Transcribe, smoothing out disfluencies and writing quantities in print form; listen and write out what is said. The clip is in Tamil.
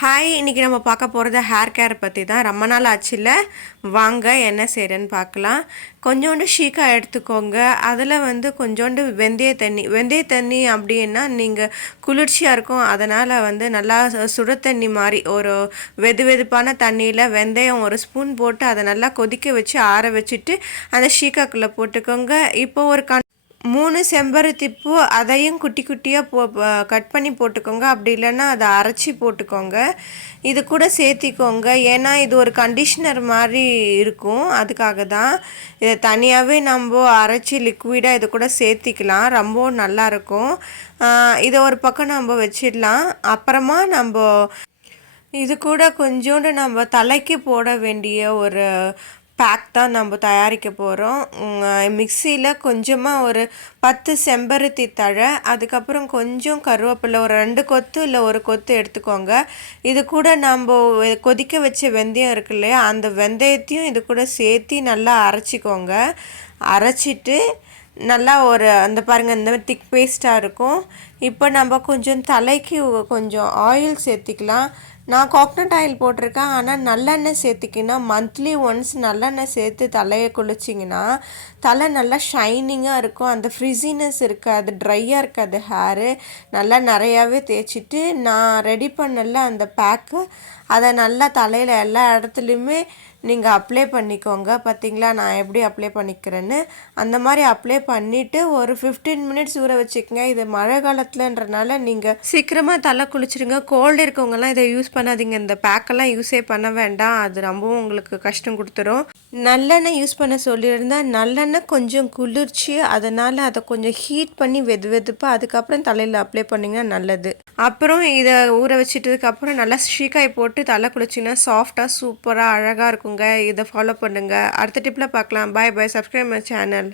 ஹாய், இன்றைக்கி நம்ம பார்க்க போகிறது ஹேர் கேர் பற்றி தான். ரொம்ப நாள் ஆச்சுல்ல, வாங்க என்ன செய்கிறேன்னு பார்க்கலாம். கொஞ்சோண்டு ஷீக்கா எடுத்துக்கோங்க. அதில் கொஞ்சோண்டு வெந்தய தண்ணி அப்படின்னா நீங்கள் குளிர்ச்சியாக இருக்கும். அதனால் நல்லா சுட தண்ணி மாதிரி ஒரு வெதுப்பான தண்ணியில் வெந்தயம் ஒரு ஸ்பூன் போட்டு அதை நல்லா கொதிக்க வச்சு ஆற வச்சுட்டு அந்த ஷீக்காக்குள்ளே போட்டுக்கோங்க. இப்போ ஒரு 3 செம்பருத்தி பூ அதையும் குட்டி குட்டியாக கட் பண்ணி போட்டுக்கோங்க. அப்படி இல்லைன்னா அதை அரைச்சி போட்டுக்கோங்க. இது கூட சேர்த்திக்கோங்க. ஏன்னா இது ஒரு கண்டிஷ்னர் மாதிரி இருக்கும். அதுக்காக தான் இதை தனியாகவே நம்ம அரைச்சி லிக்விடாக இது கூட சேர்த்திக்கலாம். ரொம்ப நல்லாயிருக்கும். இதை ஒரு பக்கம் நம்ம வச்சிடலாம். அப்புறமா நம்ம இது கூட கொஞ்சோண்டு நம்ம தலைக்கு போட வேண்டிய ஒரு பேக் தான் நம்ம தயாரிக்க போகிறோம். மிக்சியில் கொஞ்சமாக ஒரு 10 செம்பருத்தி தழை, அதுக்கப்புறம் கொஞ்சம் கருவேப்பிலை, ஒரு 2 கொத்து இல்லை ஒரு கொத்து எடுத்துக்கோங்க. இது கூட நம்ம கொதிக்க வச்ச வெந்தயம் இருக்கு இல்லையா, அந்த வெந்தயத்தையும் இது கூட சேர்த்து நல்லா அரைச்சிக்கோங்க. அரைச்சிட்டு நல்லா ஒரு அந்த பாருங்கள், இந்த மாதிரி திக் பேஸ்ட்டாக இருக்கும். இப்போ நம்ம கொஞ்சம் தலைக்கு கொஞ்சம் ஆயில் சேர்த்திக்கலாம். நான் கோகனட் ஆயில் போட்டிருக்கேன். ஆனால் நல்லெண்ணெய் சேர்த்திக்கின்னா மந்த்லி ஒன்ஸ் நல்லெண்ணெய் சேர்த்து தலையை குளிச்சிங்கன்னா தலை நல்லா ஷைனிங்காக இருக்கும். அந்த ஃப்ரிஸினஸ் இருக்காது, ட்ரையாக இருக்காது ஹேரு. நல்லா நிறையாவே தேய்ச்சிட்டு நான் ரெடி பண்ணல அந்த பேக்கு, அதை நல்லா தலையில் எல்லா இடத்துலையுமே நீங்கள் அப்ளை பண்ணிக்கோங்க. பார்த்தீங்களா நான் எப்படி அப்ளை பண்ணிக்கிறேன்னு. அந்த மாதிரி அப்ளை பண்ணிவிட்டு ஒரு 15 மினிட்ஸ் ஊற வச்சுக்கோங்க. இது மழை காலத்துலன்றனால நீங்கள் சீக்கிரமாக தலை குளிச்சுருங்க. கோல்டு இருக்கவங்கலாம் இதை யூஸ் பண்ணாதீங்க. இந்த பேக்கெல்லாம் யூஸே பண்ண வேண்டாம், அது ரொம்பவும் உங்களுக்கு கஷ்டம் கொடுத்துரும். நல்லெண்ணெய் யூஸ் பண்ண சொல்லியிருந்தால் நல்லெண்ணெய் கொஞ்சம் குளிர்ச்சி, அதனால் அதை கொஞ்சம் ஹீட் பண்ணி வெதுப்பாக அதுக்கப்புறம் தலையில் அப்ளை பண்ணிங்கன்னா நல்லது. அப்புறம் இதை ஊற வச்சிட்டதுக்கப்புறம் நல்லா ஷீக்காய் போட்டு தலை குளிச்சிங்கன்னா சாஃப்டாக சூப்பராக அழகாக இருக்குங்க. இதை ஃபாலோ பண்ணுங்கள். அடுத்த டிப்பில் பார்க்கலாம். Bye bye. Subscribe my channel.